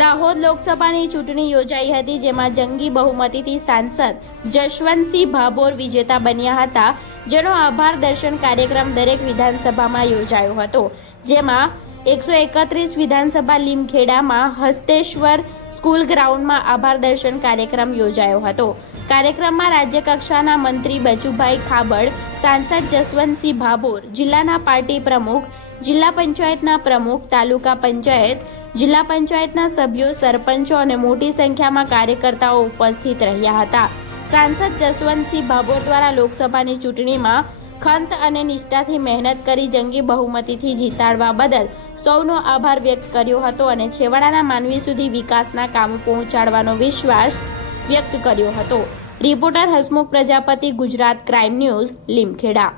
દાહોદ લોકસભાની ચૂંટણી યોજાઈ હતી, જેમાં જંગી બહુમતીથી સાંસદ જશવંતસિંહ ભાભોર વિજેતા બન્યા હતા. જેનો આભાર દર્શન કાર્યક્રમ દરેક વિધાનસભામાં યોજાયો હતો, જેમાં એકસો એકત્રીસ વિધાનસભા લીમખેડામાં હસ્તેશ્વર સ્કૂલ ગ્રાઉન્ડમાં આભાર દર્શન કાર્યક્રમ યોજાયો હતો. કાર્યક્રમમાં રાજ્યકક્ષાના મંત્રી બચુભાઈ ખાબડ, સાંસદ જસવંતસિંહ ભાભોર, જિલ્લાના પાર્ટી પ્રમુખ, જિલ્લા પંચાયતના પ્રમુખ, તાલુકા પંચાયત જિલ્લા પંચાયતના સભ્યો, સરપંચો અને મોટી સંખ્યામાં કાર્યકર્તાઓ ઉપસ્થિત રહ્યા હતા. સાંસદ જસવંતસિંહ ભાભોર દ્વારા લોકસભાની ચૂંટણીમાં ખંત અને નિષ્ઠાથી મહેનત કરી જંગી બહુમતીથી જીતાડવા બદલ સૌનો આભાર વ્યક્ત કર્યો હતો અને છેવાડાના માનવી સુધી વિકાસના કામો પહોંચાડવાનો વિશ્વાસ વ્યક્ત કર્યો હતો. Reporter Hasmukh Prajapati, Gujarat crime news, Limkheda.